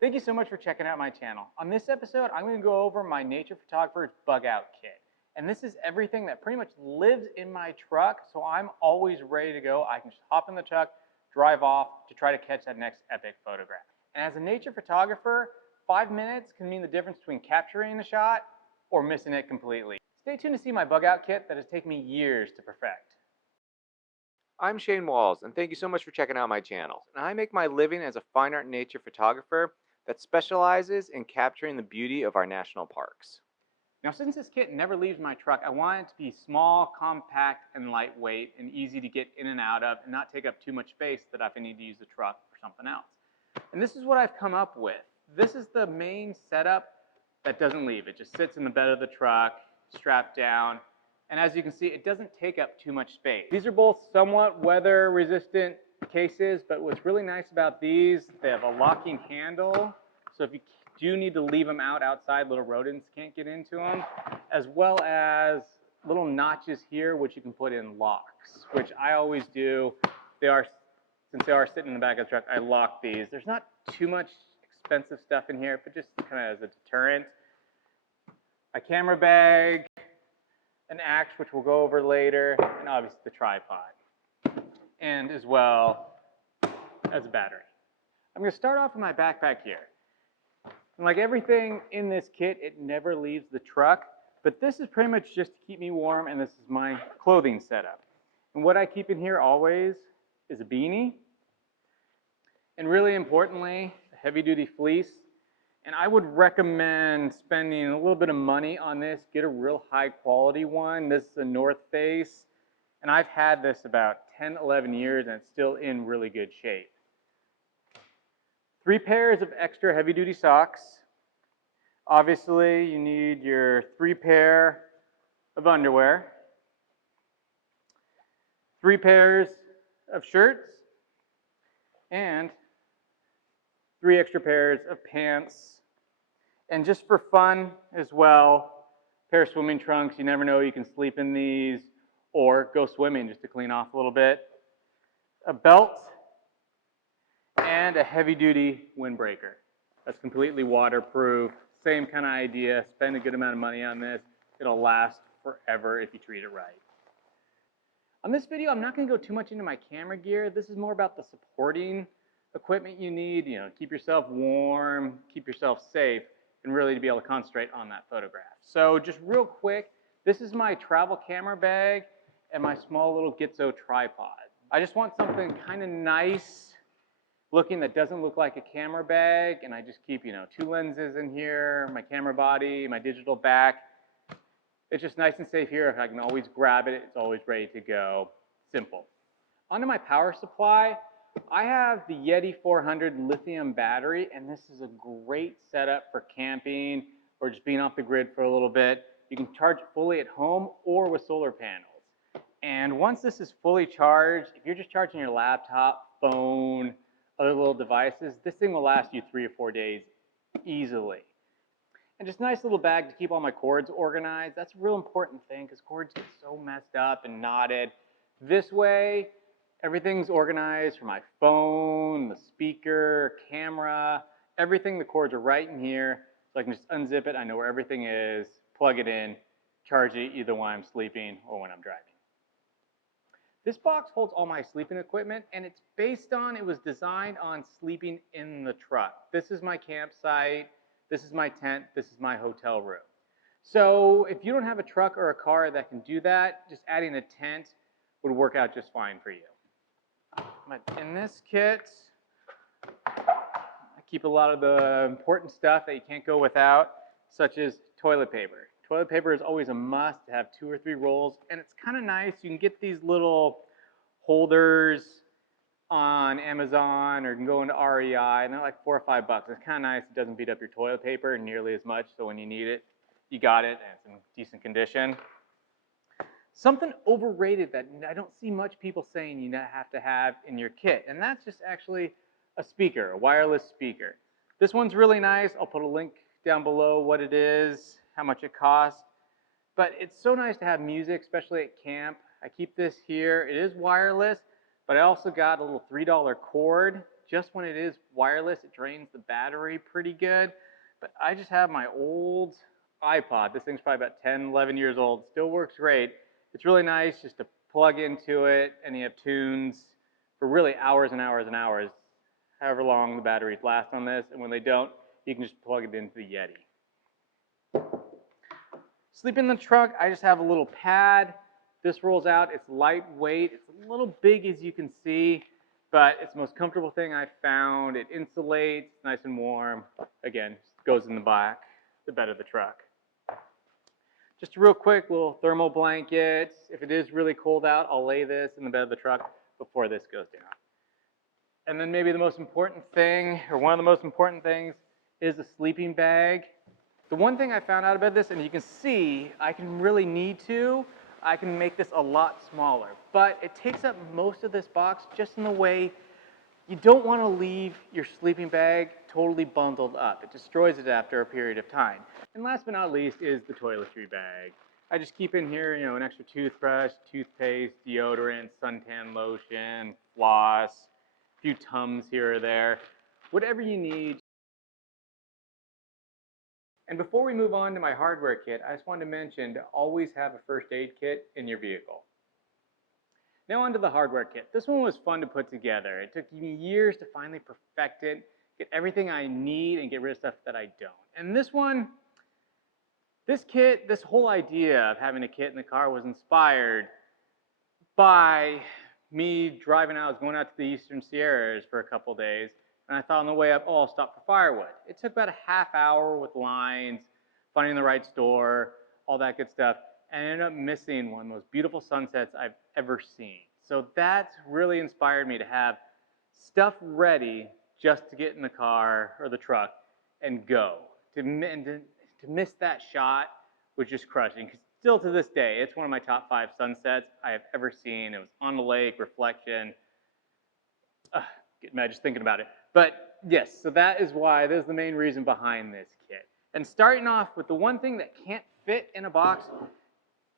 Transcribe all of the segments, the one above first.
Thank you so much for checking out my channel. On this episode, I'm going to go over my nature photographer's bug out kit. And this is everything that pretty much lives in my truck, so I'm always ready to go. I can just hop in the truck, drive off to try to catch that next epic photograph. And as a nature photographer, 5 minutes can mean the difference between capturing a shot or missing it completely. Stay tuned to see my bug out kit that has taken me years to perfect. I'm Shane Walls, and thank you so much for checking out my channel. And I make my living as a fine art nature photographer that specializes in capturing the beauty of our national parks. Now, since this kit never leaves my truck, I want it to be small, compact, and lightweight, and easy to get in and out of, and not take up too much space that if I need to use the truck for something else. And this is what I've come up with. This is the main setup that doesn't leave. It just sits in the bed of the truck, strapped down, and as you can see, it doesn't take up too much space. These are both somewhat weather-resistant cases, but what's really nice about these, they have a locking handle, so if you do need to leave them outside, little rodents can't get into them, as well as little notches here, which you can put in locks, which I always do. Since they are sitting in the back of the truck, I lock these. There's not too much expensive stuff in here, but just kind of as a deterrent. A camera bag, an axe, which we'll go over later, and obviously the tripod, and as well as a battery. I'm going to start off with my backpack here. And like everything in this kit, it never leaves the truck, but this is pretty much just to keep me warm, and this is my clothing setup. And what I keep in here always is a beanie, and really importantly, a heavy-duty fleece. And I would recommend spending a little bit of money on this. Get a real high-quality one. This is a North Face, and I've had this about 10, 11 years, and it's still in really good shape. 3 pairs of extra heavy-duty socks. Obviously, you need your 3 pair of underwear. 3 pairs of shirts. And 3 extra pairs of pants. And just for fun as well, a pair of swimming trunks. You never know, you can sleep in these or go swimming just to clean off a little bit. A belt and a heavy-duty windbreaker. That's completely waterproof. Same kind of idea. Spend a good amount of money on this. It'll last forever if you treat it right. On this video, I'm not going to go too much into my camera gear. This is more about the supporting equipment you need, keep yourself warm, keep yourself safe, and really to be able to concentrate on that photograph. So just real quick, this is my travel camera bag and my small little Gitzo tripod. I just want something kind of nice looking that doesn't look like a camera bag, and I just keep, 2 lenses in here, my camera body, my digital back. It's just nice and safe here. I can always grab it. It's always ready to go. Simple. Onto my power supply. I have the Yeti 400 lithium battery, and this is a great setup for camping or just being off the grid for a little bit. You can charge it fully at home or with solar panels. And once this is fully charged, if you're just charging your laptop, phone, other little devices, this thing will last you 3 or 4 days easily. And just a nice little bag to keep all my cords organized. That's a real important thing because cords get so messed up and knotted. This way, everything's organized for my phone, the speaker, camera, everything. The cords are right in here, so I can just unzip it. I know where everything is, plug it in, charge it either when I'm sleeping or when I'm driving. This box holds all my sleeping equipment, and it was designed on sleeping in the truck. This is my campsite, this is my tent, this is my hotel room. So if you don't have a truck or a car that can do that, just adding a tent would work out just fine for you. But in this kit, I keep a lot of the important stuff that you can't go without, such as toilet paper. Toilet paper is always a must to have 2 or 3 rolls, and it's kind of nice. You can get these little holders on Amazon, or you can go into REI, and they're like $4 or $5. It's kind of nice. It doesn't beat up your toilet paper nearly as much, so when you need it, you got it, and it's in decent condition. Something overrated that I don't see much people saying you have to have in your kit, and that's just actually a speaker, a wireless speaker. This one's really nice. I'll put a link down below what it is, how much it costs. But it's so nice to have music, especially at camp. I keep this here. It is wireless, but I also got a little $3 cord just when it is wireless, it drains the battery pretty good. But I just have my old iPod. This thing's probably about 10, 11 years old. Still works great. It's really nice just to plug into it, and you have tunes for really hours and hours and hours, however long the batteries last on this. And when they don't, you can just plug it into the Yeti. Sleep in the truck, I just have a little pad. This rolls out, it's lightweight. It's a little big as you can see, but it's the most comfortable thing I've found. It insulates, it's nice and warm. Again, goes in the back, the bed of the truck. Just a real quick little thermal blanket. If it is really cold out, I'll lay this in the bed of the truck before this goes down. And then maybe the most important thing, or one of the most important things, is a sleeping bag. The one thing I found out about this, and you can see, I can make this a lot smaller, but it takes up most of this box just in the way you don't want to leave your sleeping bag totally bundled up. It destroys it after a period of time. And last but not least is the toiletry bag. I just keep in here, an extra toothbrush, toothpaste, deodorant, suntan lotion, floss, a few Tums here or there, whatever you need. And before we move on to my hardware kit, I just wanted to mention to always have a first aid kit in your vehicle. Now onto the hardware kit. This one was fun to put together. It took me years to finally perfect it, get everything I need, and get rid of stuff that I don't. And this kit, this whole idea of having a kit in the car was inspired by me driving out. I was going out to the Eastern Sierras for a couple days, and I thought on the way up, I'll stop for firewood. It took about a half hour with lines, finding the right store, all that good stuff, and I ended up missing one of the most beautiful sunsets I've ever seen. So that's really inspired me to have stuff ready just to get in the car or the truck and go. To miss that shot was just crushing. 'Cause still to this day, it's one of my top 5 sunsets I have ever seen. It was on the lake, reflection. Get mad just thinking about it. But yes, so that is the main reason behind this kit. And starting off with the one thing that can't fit in a box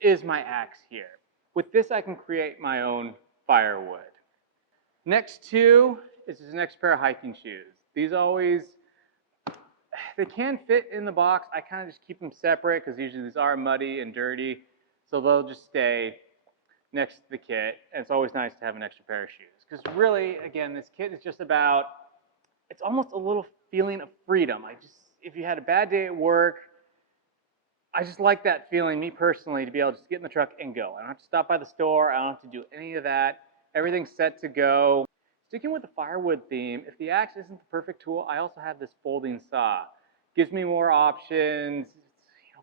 is my axe here. With this, I can create my own firewood. Next to is this next pair of hiking shoes. They can fit in the box. I kind of just keep them separate because usually these are muddy and dirty. So they'll just stay next to the kit. And it's always nice to have an extra pair of shoes. Because really, again, this kit is just about, it's almost a little feeling of freedom. If you had a bad day at work, I just like that feeling, me personally, to be able to just get in the truck and go. I don't have to stop by the store. I don't have to do any of that. Everything's set to go. Sticking with the firewood theme, if the axe isn't the perfect tool, I also have this folding saw. Gives me more options,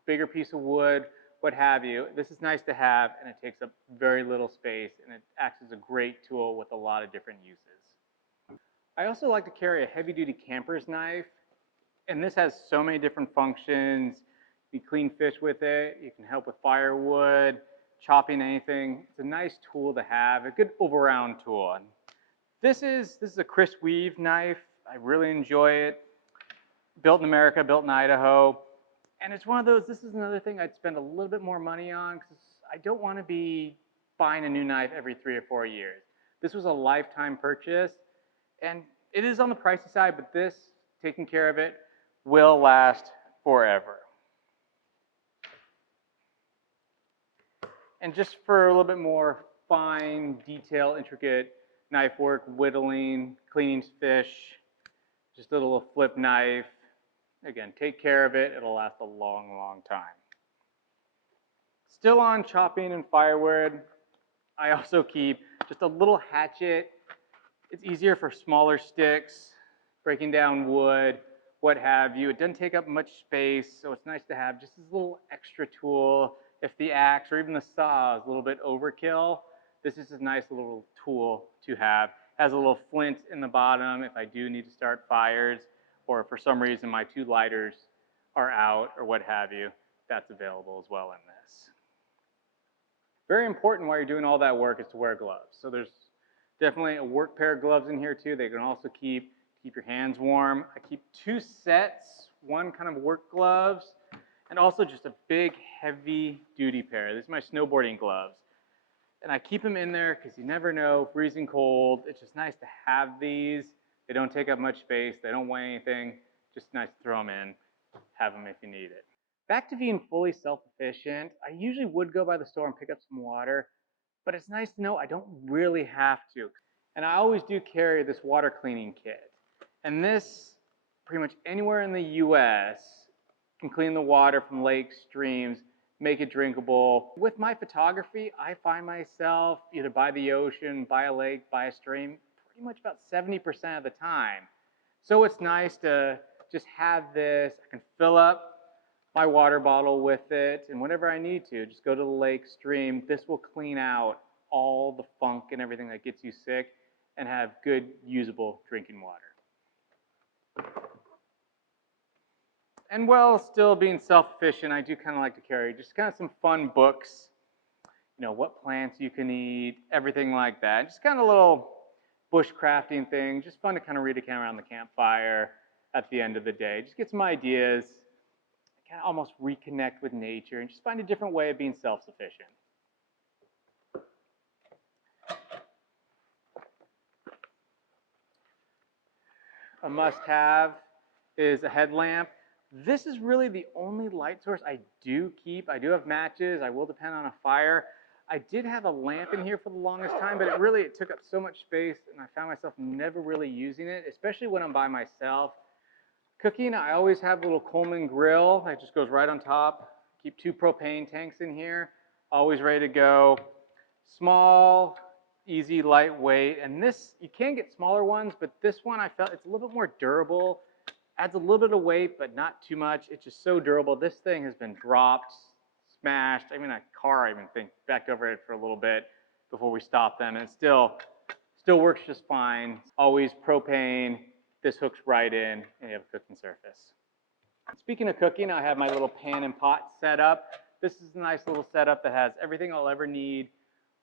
bigger piece of wood, what have you. This is nice to have, and it takes up very little space, and it acts as a great tool with a lot of different uses. I also like to carry a heavy-duty camper's knife, and this has so many different functions. You can clean fish with it, you can help with firewood, chopping anything. It's a nice tool to have, a good all-around tool. This is a Chris Weave knife. I really enjoy it. Built in America, built in Idaho. And it's one of those, this is another thing I'd spend a little bit more money on because I don't want to be buying a new knife every 3 or 4 years. This was a lifetime purchase, and it is on the pricey side, but this, taking care of it, will last forever. And just for a little bit more fine, detail, intricate knife work, whittling, cleaning fish, just a little flip knife. Again, take care of it. It'll last a long, long time. Still on chopping and firewood, I also keep just a little hatchet. It's easier for smaller sticks, breaking down wood, what have you. It doesn't take up much space, so it's nice to have just this little extra tool. If the axe or even the saw is a little bit overkill, this is a nice little tool to have. It has a little flint in the bottom if I do need to start fires, or if for some reason my 2 lighters are out or what have you, that's available as well in this. Very important while you're doing all that work is to wear gloves. So there's definitely a work pair of gloves in here too. They can also keep your hands warm. I keep 2 sets, one kind of work gloves, and also just a big heavy duty pair. These are my snowboarding gloves. And I keep them in there because you never know, freezing cold. It's just nice to have these. They don't take up much space. They don't weigh anything. Just nice to throw them in, have them if you need it. Back to being fully self-sufficient, I usually would go by the store and pick up some water, but it's nice to know I don't really have to. And I always do carry this water cleaning kit. And this, pretty much anywhere in the US, can clean the water from lakes, streams, make it drinkable. With my photography, I find myself either by the ocean, by a lake, by a stream, pretty much about 70% of the time. So it's nice to just have this. I can fill up my water bottle with it, and whenever I need to, just go to the lake, stream. This will clean out all the funk and everything that gets you sick and have good, usable drinking water. And while still being self-sufficient, I do kind of like to carry just kind of some fun books, you know, what plants you can eat, everything like that. Just kind of a little bushcrafting thing, just fun to kind of read again around the campfire at the end of the day. Just get some ideas, kind of almost reconnect with nature, and just find a different way of being self-sufficient. A must-have is a headlamp. This is really the only light source I do keep. I do have matches. I will depend on a fire. I did have a lamp in here for the longest time, but it took up so much space, and I found myself never really using it, especially when I'm by myself. Cooking, I always have a little Coleman grill. It just goes right on top. Keep 2 propane tanks in here, always ready to go. Small, easy, lightweight, and this, you can get smaller ones, but this one I felt it's a little bit more durable. Adds a little bit of weight, but not too much. It's just so durable. This thing has been dropped, smashed. I mean, a car, I even think, backed over it for a little bit before we stopped them, and it still works just fine. Always propane. This hooks right in, and you have a cooking surface. Speaking of cooking, I have my little pan and pot set up. This is a nice little setup that has everything I'll ever need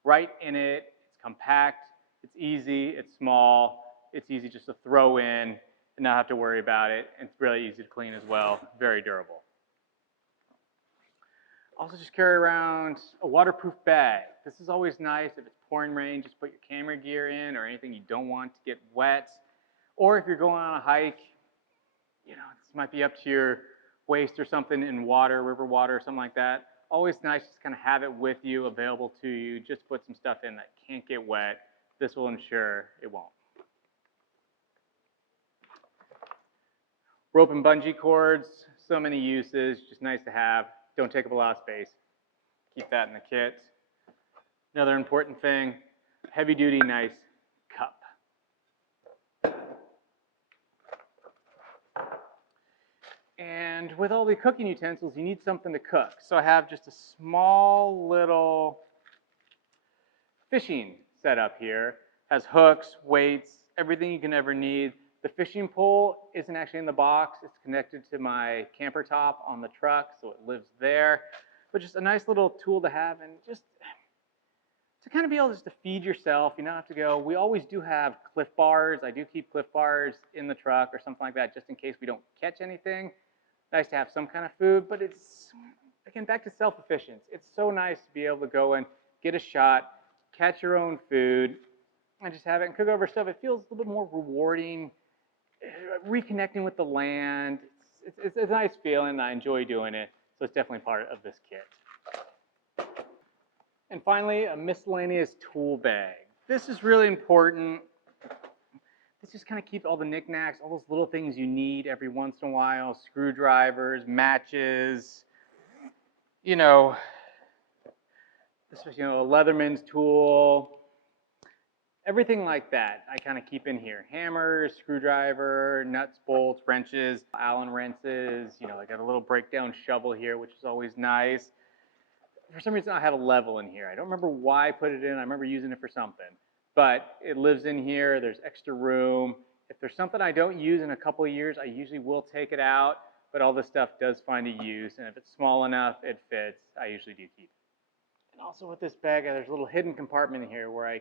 right in it. It's compact, it's easy, it's small, it's easy just to throw in and not have to worry about it. It's really easy to clean as well, very durable. Also just carry around a waterproof bag. This is always nice. If it's pouring rain, just put your camera gear in or anything you don't want to get wet. Or if you're going on a hike, you know, this might be up to your waist or something in water, river water or something like that. Always nice to kind of have it with you, available to you. Just put some stuff in that can't get wet. This will ensure it won't. Rope and bungee cords, so many uses, just nice to have. Don't take up a lot of space. Keep that in the kit. Another important thing, heavy duty, nice cup. And with all the cooking utensils, you need something to cook. So I have just a small little fishing setup here. Has hooks, weights, everything you can ever need. The fishing pole isn't actually in the box. It's connected to my camper top on the truck, so it lives there. But just a nice little tool to have, and just to kind of be able just to feed yourself. You don't have to go. We always do have Cliff Bars. I do keep Cliff Bars in the truck or something like that, just in case we don't catch anything. Nice to have some kind of food, but it's, again, back to self-sufficiency. It's so nice to be able to go and get a shot, catch your own food, and just have it and cook over stuff. It feels a little bit more rewarding, reconnecting with the land. It's a nice feeling. I enjoy doing it, so it's definitely part of this kit. And finally, a miscellaneous tool bag. This is really important. This just kind of keeps all the knickknacks, all those little things you need every once in a while, screwdrivers, matches, you know, a Leatherman's tool, everything like that I kind of keep in here. Hammers, screwdriver, nuts, bolts, wrenches, Allen wrenches, you know, I got a little breakdown shovel here, which is always nice. For some reason I have a level in here. I don't remember why I put it in. I remember using it for something. But it lives in here. There's extra room. If there's something I don't use in a couple of years, I usually will take it out. But all this stuff does find a use. And if it's small enough, it fits, I usually do keep it. And also with this bag, there's a little hidden compartment in here where I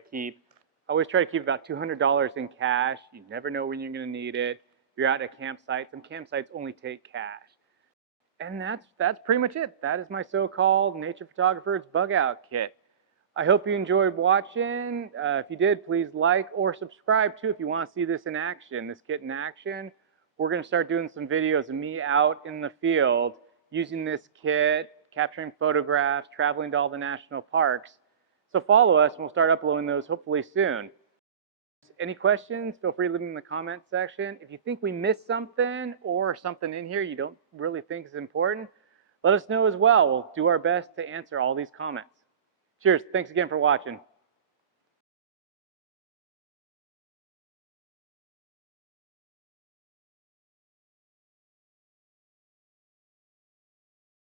always try to keep about $200 in cash. You never know when you're going to need it. You're out at a campsite. Some campsites only take cash. And that's pretty much it. That is my so-called nature photographer's bug out kit. I hope you enjoyed watching. If you did, please like or subscribe too if you want to see this in action, this kit in action. We're going to start doing some videos of me out in the field using this kit, capturing photographs, traveling to all the national parks. So follow us and we'll start uploading those hopefully soon. Any questions, feel free to leave them in the comment section. If you think we missed something or something in here you don't really think is important, let us know as well. We'll do our best to answer all these comments. Cheers. Thanks again for watching.